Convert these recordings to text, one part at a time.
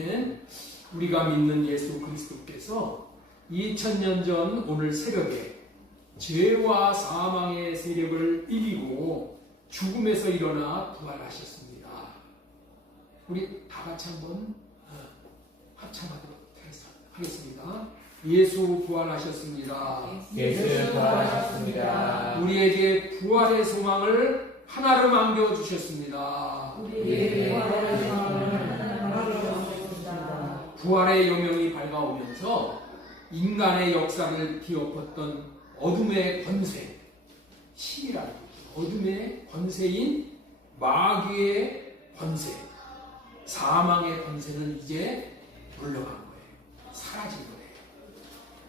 아멘. 우리가 믿는 예수 그리스도께서 2000년 전 오늘 새벽에 죄와 사망의 세력을 이기고 죽음에서 일어나 부활하셨습니다. 우리 다 같이 한번 합창하도록 하겠습니다. 예수 부활하셨습니다. 예수 부활하셨습니다. 우리에게 부활의 소망을 하나로 안겨주셨습니다. 부활의 여명이 밝아오면서 인간의 역사를 뒤엎었던 어둠의 권세, 신이라는 어둠의 권세인 마귀의 권세, 사망의 권세는 이제 물러간 거예요. 사라진 거예요.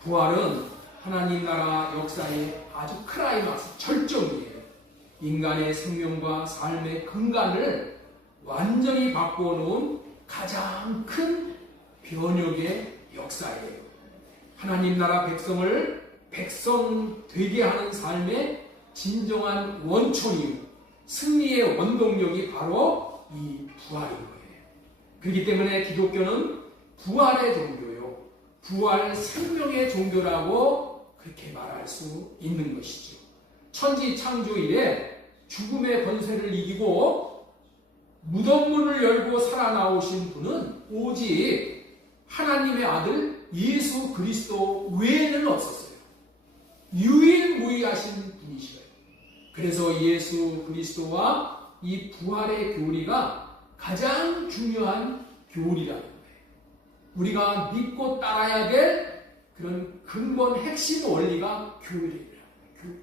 부활은 하나님 나라 역사의 아주 클라이막스, 절정이에요. 인간의 생명과 삶의 근간을 완전히 바꾸어 놓은 가장 큰 변혁의 역사예요. 하나님 나라 백성을 백성 되게 하는 삶의 진정한 원천이요, 승리의 원동력이 바로 이 부활인 거예요. 그렇기 때문에 기독교는 부활의 종교요, 부활 생명의 종교라고 그렇게 말할 수 있는 것이죠. 천지 창조 이래 죽음의 권세를 이기고 무덤 문을 열고 살아나오신 분은 오직 하나님의 아들 예수 그리스도 외에는 없었어요. 유일무이하신 분이시래요. 그래서 예수 그리스도와 이 부활의 교리가 가장 중요한 교리라는 거예요. 우리가 믿고 따라야 될 그런 근본 핵심 원리가 교리라는 거예요.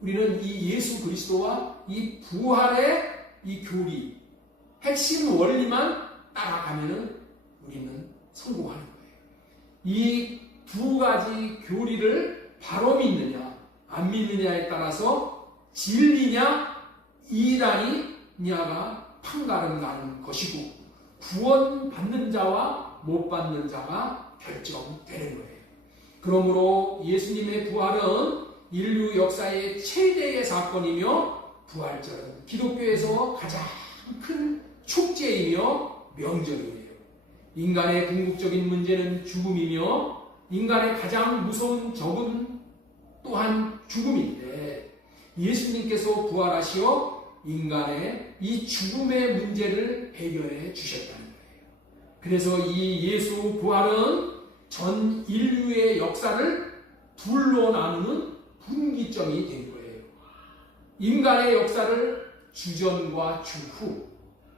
우리는 이 예수 그리스도와 이 부활의 이 교리, 핵심 원리만 따라가면은 우리는 성공하는 거예요. 이 두 가지 교리를 바로 믿느냐, 안 믿느냐에 따라서 진리냐, 이단이냐가 판가름 나는 것이고, 구원받는 자와 못 받는 자가 결정되는 거예요. 그러므로 예수님의 부활은 인류 역사의 최대의 사건이며, 부활절은 기독교에서 가장 큰 축제이며 명절이에요. 인간의 궁극적인 문제는 죽음이며, 인간의 가장 무서운 적은 또한 죽음인데, 예수님께서 부활하시어 인간의 이 죽음의 문제를 해결해 주셨다는 거예요. 그래서 이 예수 부활은 전 인류의 역사를 둘로 나누는 분기점이 된 거예요. 인간의 역사를 주전과 주후,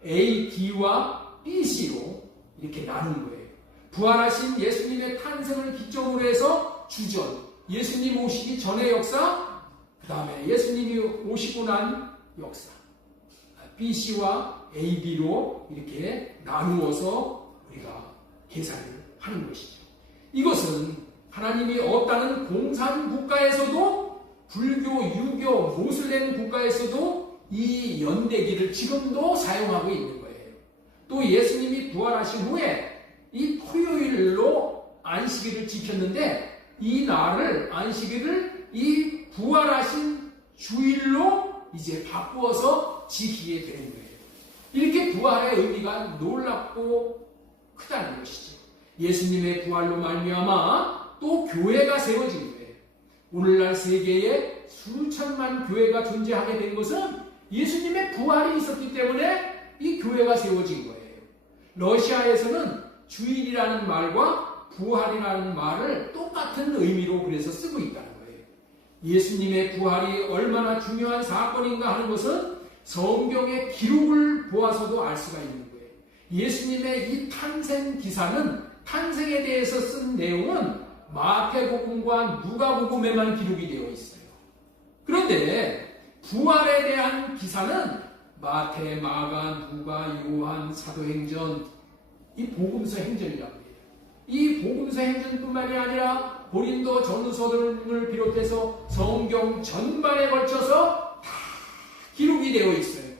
AD와 BC로 이렇게 나눈 거예요. 부활하신 예수님의 탄생을 기점으로 해서 주전, 예수님 오시기 전의 역사, 그 다음에 예수님이 오시고 난 역사, BC와 AD로 이렇게 나누어서 우리가 계산을 하는 것이죠. 이것은 하나님이 없다는 공산 국가에서도, 불교, 유교, 모슬렘 국가에서도 이 연대기를 지금도 사용하고 있는 거예요. 또 예수님이 부활하신 후에 이 토요일로 안식일을 지켰는데, 이 날을, 안식일을 이 부활하신 주일로 이제 바꾸어서 지키게 되는 거예요. 이렇게 부활의 의미가 놀랍고 크다는 것이죠. 예수님의 부활로 말미암아 또 교회가 세워진 거예요. 오늘날 세계에 수천만 교회가 존재하게 된 것은 예수님의 부활이 있었기 때문에 이 교회가 세워진 거예요. 러시아에서는 주일이라는 말과 부활이라는 말을 똑같은 의미로 그래서 쓰고 있다는 거예요. 예수님의 부활이 얼마나 중요한 사건인가 하는 것은 성경의 기록을 보아서도 알 수가 있는 거예요. 예수님의 이 탄생 기사는, 탄생에 대해서 쓴 내용은 마태복음과 누가복음에만 기록이 되어 있어요. 그런데 부활에 대한 기사는 마태, 마가, 누가, 요한, 사도행전, 이 복음서 행전이라고 해요. 이 복음서 행전뿐만이 아니라 고린도 전서들을 비롯해서 성경 전반에 걸쳐서 다 기록이 되어 있어요.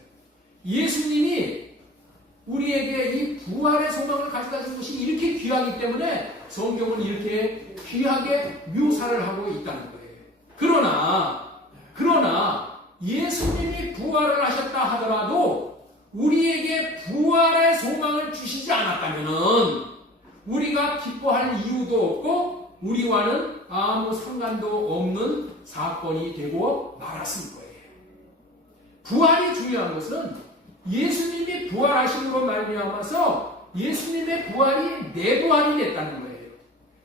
예수님이 우리에게 이 부활의 소망을 가져다 준 것이 이렇게 귀하기 때문에 성경은 이렇게 귀하게 묘사를 하고 있다는 거예요. 그러나 예수님이 부활을 하셨다 하더라도 우리에게 부활의 소망을 주시지 않았다면은 우리가 기뻐할 이유도 없고 우리와는 아무 상관도 없는 사건이 되고 말았을 거예요. 부활이 중요한 것은 예수님이 부활하심으로 말미암아서 예수님의 부활이 내 부활이 됐다는 거예요.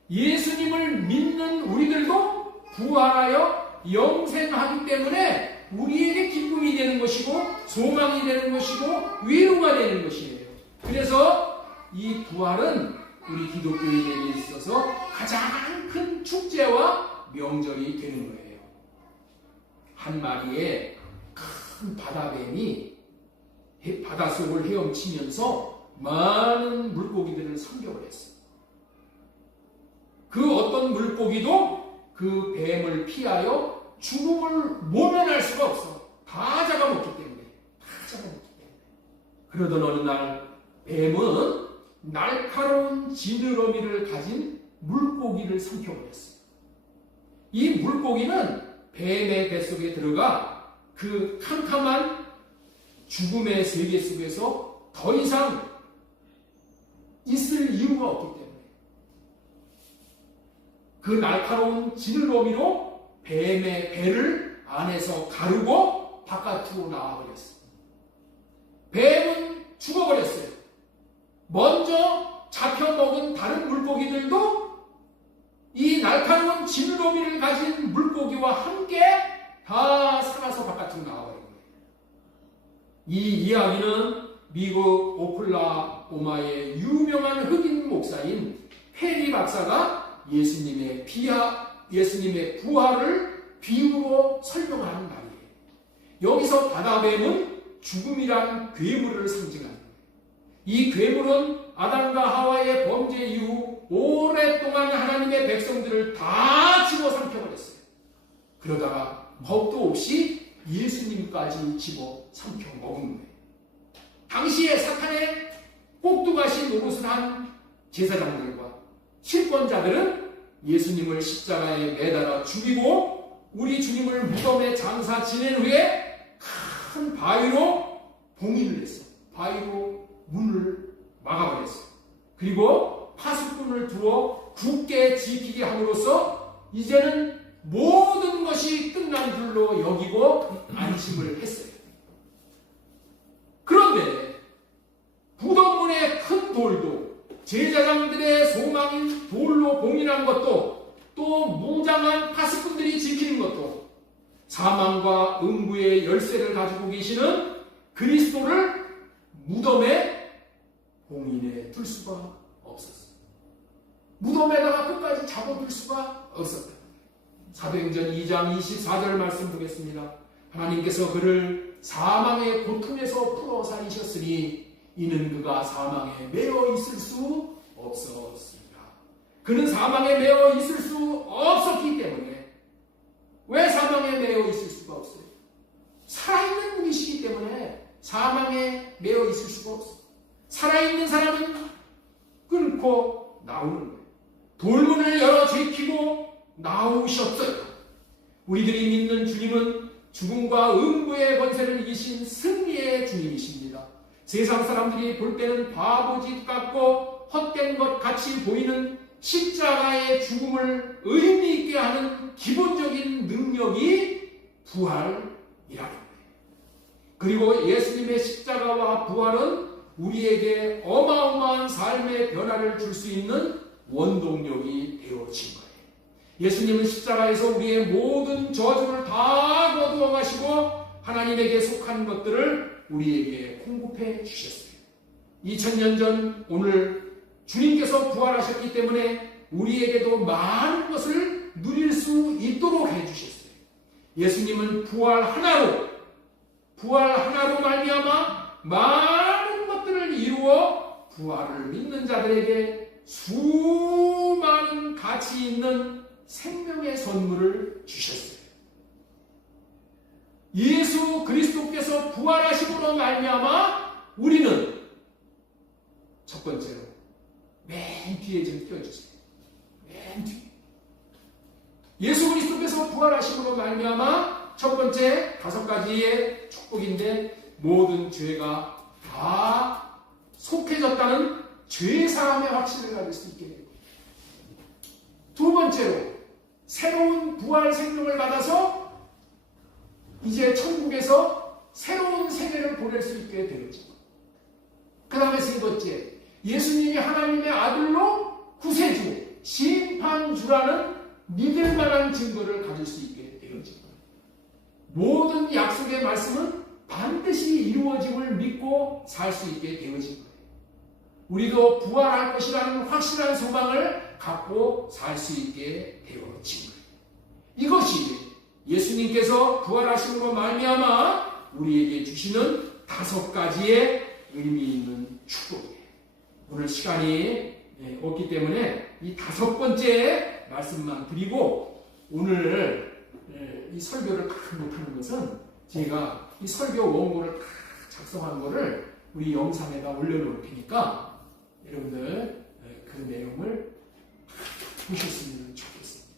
예수님을 믿는 우리들도 부활하여 영생하기 때문에 우리에게 기쁨이 되는 것이고 소망이 되는 것이고 위로가 되는 것이에요. 그래서 이 부활은 우리 기독교인에게 있어서 가장 큰 축제와 명절이 되는 거예요. 한 마리의 큰 바다뱀이 바닷속을 헤엄치면서 많은 물고기들을 삼켜을 했어요. 그 어떤 물고기도 그 뱀을 피하여 죽음을 모면할 수가 없어. 다 잡아먹기 때문에. 그러던 어느 날 뱀은 날카로운 지느러미를 가진 물고기를 삼켜버렸어요. 이 물고기는 뱀의 뱃속에 들어가 그 캄캄한 죽음의 세계 속에서 더 이상 있을 이유가 없기 때문에 그 날카로운 지느러미로 뱀의 배를 안에서 가르고 바깥으로 나와버렸어요. 뱀은 죽어버렸어요. 먼저 잡혀먹은 다른 물고기들도 이 날카로운 지느러미를 가진 물고기와 함께 다 살아서 바깥으로 나와버린 거예요. 이 이야기는 미국 오클라호마의 유명한 흑인 목사인 페리 박사가 예수님의 부활을 비유로 설명하는 말이에요. 여기서 바다뱀은 죽음이란 괴물을 상징합니다. 이 괴물은 아담과 하와의 범죄 이후 오랫동안 하나님의 백성들을 다 집어삼켜버렸어요. 그러다가 겁도 없이 예수님까지 집어삼켜 먹은 거예요. 당시에 사탄의 꼭두가시 노릇을 한 제사장들과 실권자들은 예수님을 십자가에 매달아 죽이고 우리 주님을 무덤에 장사 지낸 후에 큰 바위로 봉인을 했어요. 바위로 문을 막아버렸어요. 그리고 파수꾼을 두어 굳게 지키게 함으로써 이제는 모든 것이 끝난 줄로 여기고 안심을 했어요. 그런데 무덤문의 큰 돌도 제사장들의 소망인 돌로 봉인한 것도 또 무장한 파수꾼들이 지키는 것도 사망과 음부의 열쇠를 가지고 계시는 그리스도를 무덤에 봉인해 둘 수가 없었어요. 무덤에다가 끝까지 잡아둘 수가 없었다. 사도행전 2장 24절 말씀 보겠습니다. 하나님께서 그를 사망의 고통에서 풀어 살리셨으니 이는 그가 사망에 매어 있을 수 없었습니다. 그는 사망에 매어 있을 수 없었기 때문에 왜 사망에 매어 있을 수가 없어요? 살아있는 분이시기 때문에 사망에 매어 있을 수가 없어요. 살아있는 사람은 끊고 나오는 거예요. 돌문을 열어 제키고 나오셨어요. 우리들이 믿는 주님은 죽음과 음부의 권세를 이기신 승리의 주님이십니다. 세상 사람들이 볼 때는 바보짓 같고 헛된 것 같이 보이는 십자가의 죽음을 의미 있게 하는 기본적인 능력이 부활이라는 거예요. 그리고 예수님의 십자가와 부활은 우리에게 어마어마한 삶의 변화를 줄 수 있는 원동력이 되어진 거예요. 예수님은 십자가에서 우리의 모든 저주를 다 거두어 가시고 하나님에게 속한 것들을 우리에게 공급해 주셨어요. 2000년 전 오늘 주님께서 부활하셨기 때문에 우리에게도 많은 것을 누릴 수 있도록 해주셨어요. 예수님은 부활 하나로 말미암아 많은 것들을 이루어 부활을 믿는 자들에게 수많은 가치 있는 생명의 선물을 주셨어요. 예수 그리스도께서 부활하심으로 말미암아 우리는 첫 번째로 맨 뒤에 좀 띄워주세요. 맨 뒤. 예수 그리스도께서 부활하심으로 말미암아 첫 번째 5가지의 축복인데 모든 죄가 다 속해졌다는 죄사함의 확신을 가질 수 있게 됩니다. 두 번째로 새로운 부활 생명을 받아서 이제 천국에서 새로운 세계를 보낼 수 있게 되었죠. 그 다음에 세 번째, 예수님이 하나님의 아들로 구세주, 심판주라는 믿을 만한 증거를 가질 수 있게 되었죠. 모든 약속의 말씀은 반드시 이루어짐을 믿고 살 수 있게 되어진 거예요. 우리도 부활할 것이라는 확실한 소망을 갖고 살 수 있게 되어진 거예요. 이것이 예수님께서 부활하심으로 말미암아 우리에게 주시는 5가지의 의미 있는 축복이에요. 오늘 시간이 없기 때문에 이 5번째 말씀만 드리고, 오늘 이 설교를 못하는 것은 제가 이 설교 원고를 다 작성한 거를 우리 영상에다 올려놓을 테니까 여러분들 그 내용을 보셨으면 좋겠습니다.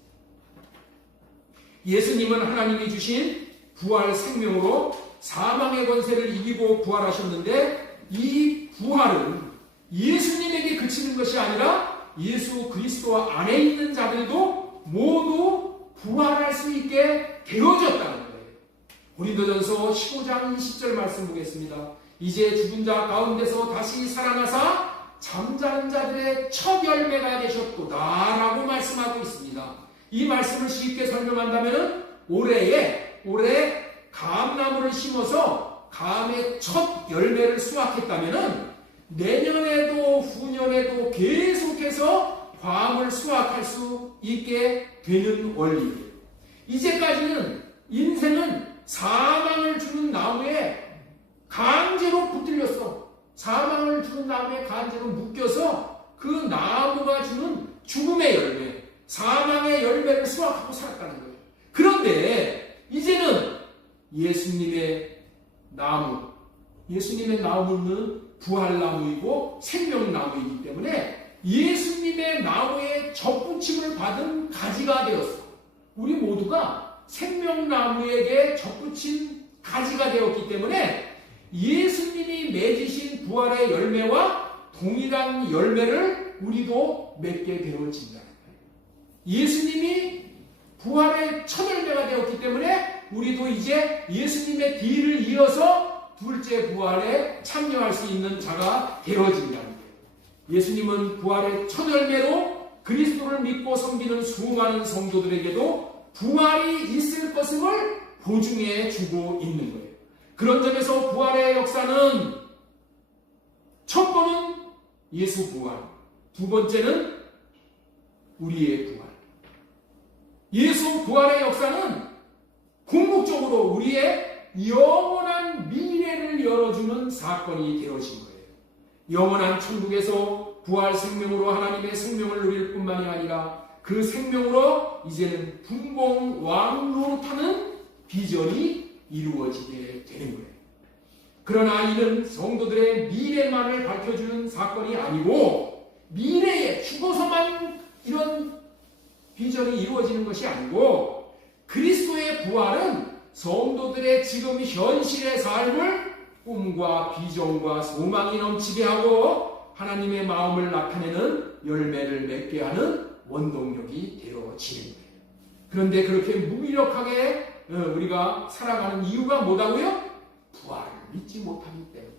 예수님은 하나님이 주신 부활 생명으로 사망의 권세를 이기고 부활하셨는데, 이 부활은 예수님에게 그치는 것이 아니라 예수 그리스도 안에 있는 자들도 모두 부활할 수 있게 되어졌다는 거예요. 고린도전서 15장 20절 말씀 보겠습니다. 이제 죽은 자 가운데서 다시 살아나사 잠자는 자들의 첫 열매가 되셨도다 라고 말씀하고 있습니다. 이 말씀을 쉽게 설명한다면 올해 감나무를 심어서 감의 첫 열매를 수확했다면 내년에도 후년에도 계속해서 감을 수확할 수 있게 되는 원리예요. 이제까지는 인생은 사망을 주는 나무에 강제로 붙들렸어. 사망을 주는 나무에 강제로 묶여서 그 나무가 주는 죽음의 열매, 사망의 열매를 수확하고 살았다는 거예요. 그런데 이제는 예수님의 나무는 부활나무이고 생명나무이기 때문에 예수님의 나무에 접붙임을 받은 가지가 되었어. 우리 모두가 생명나무에게 접붙인 가지가 되었기 때문에 예수님이 맺으신 부활의 열매와 동일한 열매를 우리도 맺게 되어진다. 예수님이 부활의 첫 열매가 되었기 때문에 우리도 이제 예수님의 뒤를 이어서 둘째 부활에 참여할 수 있는 자가 되어진다는 거예요. 예수님은 부활의 첫 열매로 그리스도를 믿고 섬기는 수많은 성도들에게도 부활이 있을 것임을 보증해 주고 있는 거예요. 그런 점에서 부활의 역사는 첫 번은 예수 부활, 두 번째는 우리의 부활. 예수 부활의 역사는 궁극적으로 우리의 영원한 미래를 열어주는 사건이 되어진 거예요. 영원한 천국에서 부활 생명으로 하나님의 생명을 누릴 뿐만이 아니라 그 생명으로 이제는 분봉왕노릇하는 비전이 이루어지게 되는 거예요. 그러나 이는 성도들의 미래만을 밝혀주는 사건이 아니고, 미래에 죽어서만 이런 비전이 이루어지는 것이 아니고, 그리스도의 부활은 성도들의 지금 현실의 삶을 꿈과 비전과 소망이 넘치게 하고 하나님의 마음을 나타내는 열매를 맺게 하는 원동력이 되어지는 거예요. 그런데 그렇게 무기력하게 우리가 살아가는 이유가 뭐다고요? 부활을 믿지 못하기 때문에.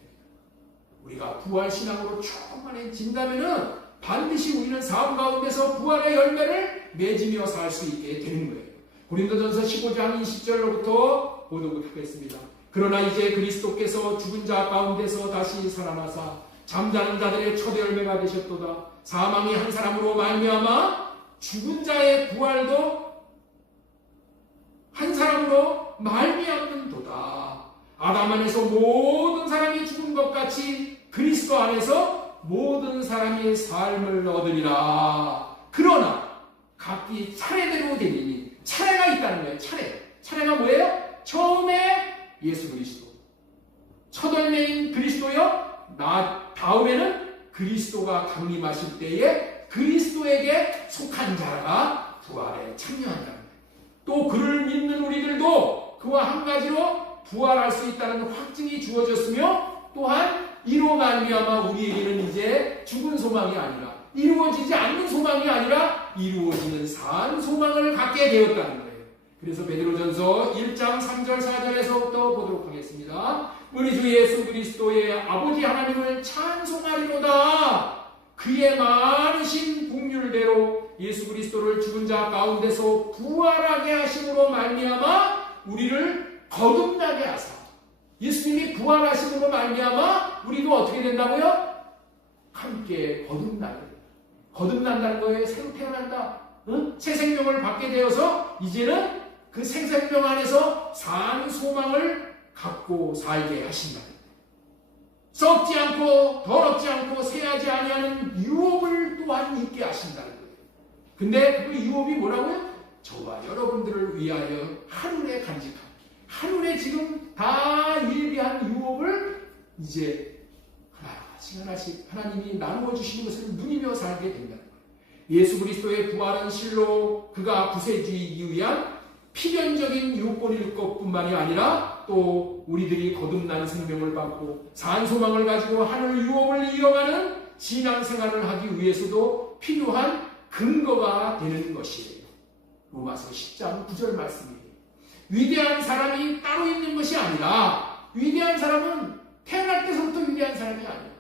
우리가 부활 신앙으로 충만해진다면 반드시 우리는 삶 가운데서 부활의 열매를 맺으며 살 수 있게 되는 거예요. 고린도전서 15장 20절로부터 보도록 하겠습니다. 그러나 이제 그리스도께서 죽은 자 가운데서 다시 살아나사 잠자는 자들의 첫 열매가 되셨도다. 사망이 한 사람으로 말미암아 죽은 자의 부활도 한 사람으로 말미암는도다. 아담 안에서 모든 사람이 죽은 것 같이 그리스도 안에서 모든 사람이 삶을 얻으리라. 그러나 각기 차례대로 되리니, 차례가 있다는 거예요. 차례가 뭐예요? 처음에 예수 그리스도, 첫 열매인 그리스도요. 다음에는 그리스도가 강림하실 때에 그리스도에게 속한 자가 부활에 참여한다는 거예요. 또 그를 믿는 우리들도 그와 한 가지로 부활할 수 있다는 확증이 주어졌으며, 또한 이로 말미암아 우리에게는 이제 죽은 소망이 아니라, 이루어지지 않는 소망이 아니라 이루어지는 산 소망을 갖게 되었다는 거예요. 그래서 베드로전서 1장 3절 4절에서부터 보도록 하겠습니다. 우리 주 예수 그리스도의 아버지 하나님을 찬송하리로다. 그의 많으신 긍휼대로 예수 그리스도를 죽은 자 가운데서 부활하게 하심으로 말미암아 우리를 거듭나게 하사. 예수님이 부활하심으로 말미암아 우리도 어떻게 된다고요? 함께 거듭나게. 거듭난다는 거예요. 새로 태어난다. 응? 새 생명을 받게 되어서 이제는 그 새 생명 안에서 산 소망을 갖고 살게 하신다. 썩지 않고 더럽지 않고 새하지 아니하는 유업을 또한 있게 하신다는 거예요. 근데 그 유업이 뭐라고요? 저와 여러분들을 위하여 하늘에 간직한, 하늘에 지금 다 예비한 유업을 이제 하나씩 하나님이 나누어 주시는 것을 누리며 살게 된다는 거예요. 예수 그리스도의 부활은 실로 그가 구세주이기 위한 필연적인 요건일 것뿐만이 아니라 또 우리들이 거듭난 생명을 받고 산 소망을 가지고 하늘 유업을 이어가는 신앙생활을 하기 위해서도 필요한 근거가 되는 것이에요. 로마서 10장 9절 말씀이에요. 위대한 사람이 따로 있는 것이 아니라, 위대한 사람은 태어날 때서부터 위대한 사람이 아니에요.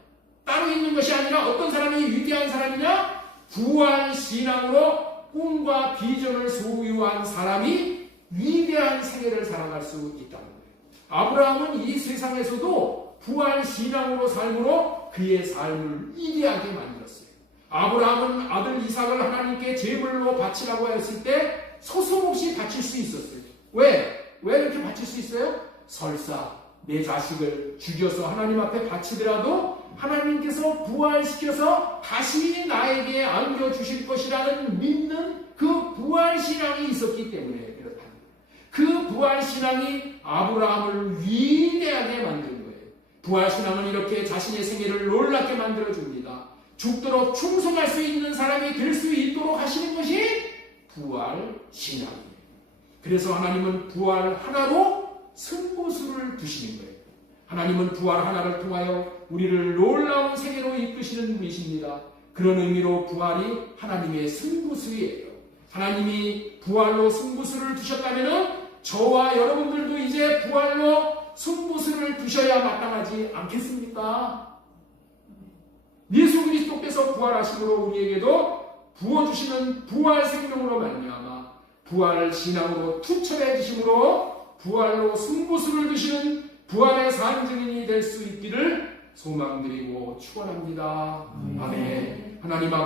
따로 있는 것이 아니라 어떤 사람이 위대한 사람이냐? 부활 신앙으로 꿈과 비전을 소유한 사람이 위대한 생애를 살아갈 수 있다는 거예요. 아브라함은 이 세상에서도 부활 신앙으로 삶으로 그의 삶을 위대하게 만들었어요. 아브라함은 아들 이삭을 하나님께 제물로 바치라고 했을 때 서슴없이 바칠 수 있었어요. 왜? 왜 이렇게 바칠 수 있어요? 설사 내 자식을 죽여서 하나님 앞에 바치더라도 하나님께서 부활시켜서 다시 나에게 안겨주실 것이라는 믿는 그 부활신앙이 있었기 때문에 그렇다. 그 부활신앙이 아브라함을 위대하게 만든 거예요. 부활신앙은 이렇게 자신의 생애를 놀랍게 만들어줍니다. 죽도록 충성할 수 있는 사람이 될 수 있도록 하시는 것이 부활신앙이에요. 그래서 하나님은 부활 하나로 승부수를 두시는 거예요. 하나님은 부활 하나를 통하여 우리를 놀라운 세계로 이끄시는 분이십니다. 그런 의미로 부활이 하나님의 승부수예요. 하나님이 부활로 승부수를 두셨다면 저와 여러분들도 이제 부활로 승부수를 두셔야 마땅하지 않겠습니까? 예수 그리스도께서 부활하심으로 우리에게도 부어주시는 부활 생명으로 말미암아 부활 신앙으로 투철해 주심으로 부활로 승부수를 두시는 부활의 산증인이 될 수 있기를 소망드리고 축원합니다. 아멘. 하나님 아버지